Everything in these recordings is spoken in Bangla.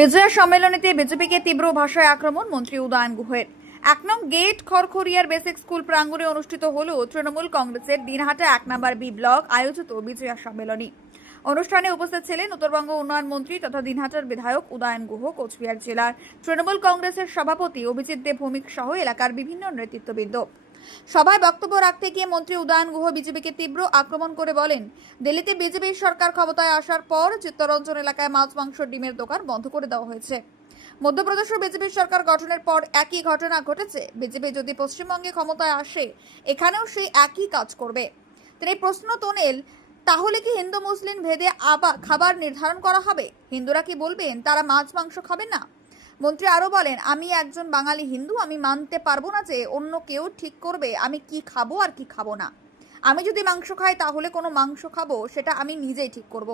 বিজয়া সম্মেলনীতে বিজেপিকে তীব্র ভাষায় আক্রমণ, মন্ত্রী উদয়ন গুহের। এক নং গেট খড়খড়িয়ার বেসিক স্কুল প্রাঙ্গণে অনুষ্ঠিত হল তৃণমূল কংগ্রেসের দিনহাটা এক নম্বর বি ব্লক আয়োজিত বিজয়া সম্মেলনী। অনুষ্ঠানে উপস্থিত ছিলেন উত্তরবঙ্গ উন্নয়ন মন্ত্রী তথা দিনহাটার বিধায়ক উদয়ন গুহ, কোচবিহার জেলার তৃণমূল কংগ্রেসের সভাপতি অভিজিৎ দেব ভৌমিক সহ এলাকার বিভিন্ন নেতৃত্ববৃন্দ। সভায় বক্তব্য রাখতে গিয়ে মন্ত্রী উদয়ন গুহ বিজেপিকে তীব্র আক্রমণ করে বলেন, দিল্লিতে বিজেপির সরকার ক্ষমতায় আসার পর চিত্তরঞ্জন এলাকায় মাছ, মাংস, ডিমের দোকান বন্ধ করে দেওয়া হয়েছে। মধ্যপ্রদেশে বিজেপির সরকার গঠনের পর একই ঘটনা ঘটেছে। বিজেপি যদি পশ্চিমবঙ্গে ক্ষমতায় আসে, এখানেও সেই একই কাজ করবে। তিনি প্রশ্ন তোলেন তাহলে কি হিন্দু মুসলিম ভেদে আবার খাবার নির্ধারণ করা হবে? হিন্দুরা কি বলবেন, তারা মাছ, মাংস খাবে না? মন্ত্রী আরও বলেন, আমি একজন বাঙালি হিন্দু, আমি মানতে পারব না যে অন্য কেউ ঠিক করবে, আমি কি খাব আর কি খাব না। আমি যদি মাংস খাই, তাহলে কোনো মাংস খাব, সেটা আমি নিজেই ঠিক করব।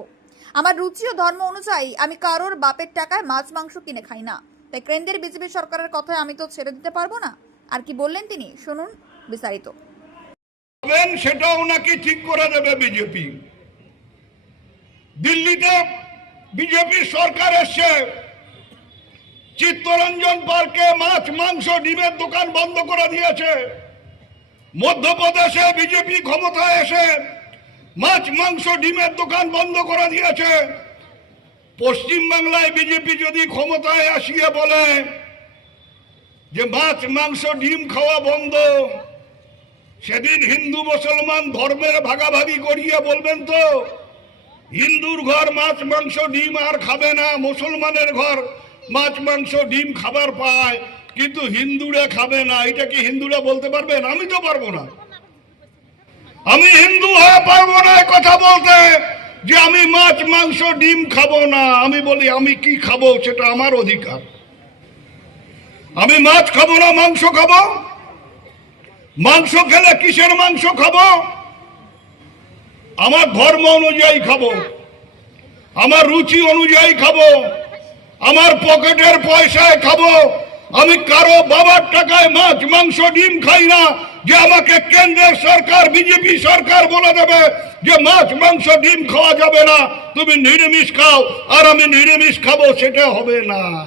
আমার রুচি ও ধর্ম অনুযায়ী, আমি কারোর বাপের টাকায় মাছ, মাংস কিনে খাই না। তাই কেন্দ্রের বিজেপি সরকারের কথায় আমি তো ছেড়ে দিতে পারব না। আর কি বললেন তিনি? শুনুন বিস্তারিত। হবেন সেটাও নাকি ঠিক করে দেবে বিজেপি। দিল্লিতে বিজেপি সরকার এসছে। চিত্তরঞ্জন পার্কে মাছ, মাংস, ডিমের দোকান বন্ধ করে দিয়েছে। মধ্যপ্রদেশে বিজেপি ক্ষমতায় এসে মাছ, মাংস, ডিমের দোকান বন্ধ করে দিয়েছে। পশ্চিমবাংলায় বিজেপি যদি ক্ষমতায় আসিয়ে বলে যে মাছ, মাংস, ডিম খাওয়া বন্ধ, সেদিন হিন্দু, মুসলমান ধর্মের ভাগাভাগি করিয়ে বলবেন তো? হিন্দুর ঘর, মাছ, মাংস, ডিম আর খাবে না। মুসলমানের ঘর, মাছ, মাংস, ডিম খাবার পায়, কিন্তু হিন্দুরা খাবে না। এটা কি হিন্দুরা বলতে পারবেন? আমি তো পারব না। আমি হিন্দু হয়ে পারব না কথা বলতে যে আমি মাছ, মাংস, ডিম খাব না। আমি বলি, আমি কি খাব সেটা আমার অধিকার। আমি মাছ খাব না, মাংস খাব? মাংস খেলে কিসের মাংস খাব? আমার ধর্ম অনুযায়ী খাব। আমার রুচি অনুযায়ী খাব। আমার পকেটের পয়সায় খাব। আমি কারও বাবার টাকায় মাছ, মাংস, ডিম খাই না, যে আমাকে কেন্দ্রের সরকার, বিজেপি সরকার বলে দেবে যে মাছ, মাংস, ডিম খাওয়া যাবে না। তুমি নিরামিষ খাও, আর আমি নিরামিষ খাব, সেটা হবে না।